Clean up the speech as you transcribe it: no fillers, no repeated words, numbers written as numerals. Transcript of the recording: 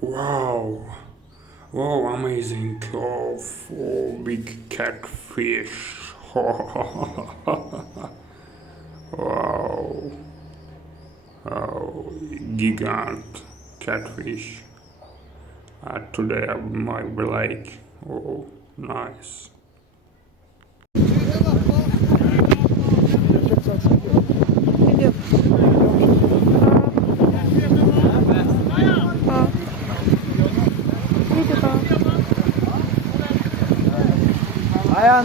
Wow. Wow, amazing. Oh, oh big catfish. Wow. Oh, gigant catfish. Today I might be like, oh, nice. Ayağını